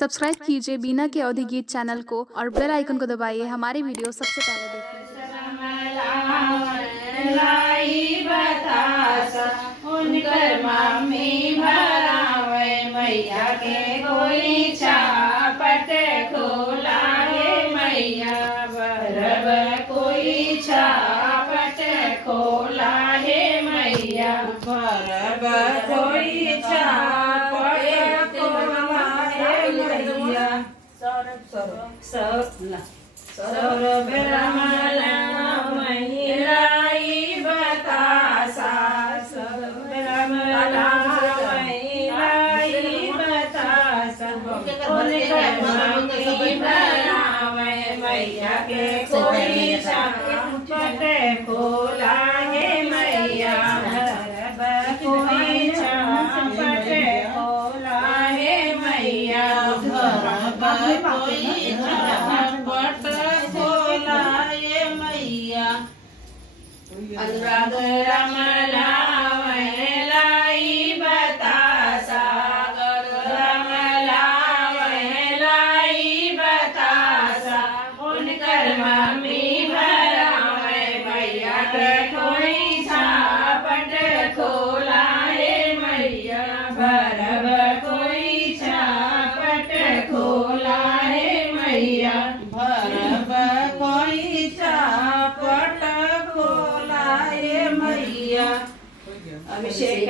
Subscribe कीजिए बीना के अवधि गीत चैनल को और बेल आइकन को दबाइए हमारी वीडियो सबसे पहले देखने। लाई बतासा उनकर मम्मी भरावे मैया के कोई छापट खोला गे मैया बरब कोई छापट खोला हे मैया बरब कोई छापट खोला हे मैया सौरभ रमला महिलाई बतासा सौरभ रमला महिलाई बतासा उनकर मम्मी भरावे मैया के कोई छापट खोला हे मैया भरब कोई छापट खोला हे मैया भरब कोई छापट खोला हे मैया अनुराग रमला महिलाई बतासा रमला महिलाई बतासा उनकर मम्मी भरावे मैया के कोई छापट खोला हे मैया भरब कोई छापट खोला हे मैया भरब कोई छापट खोला हे मैया अभिषेक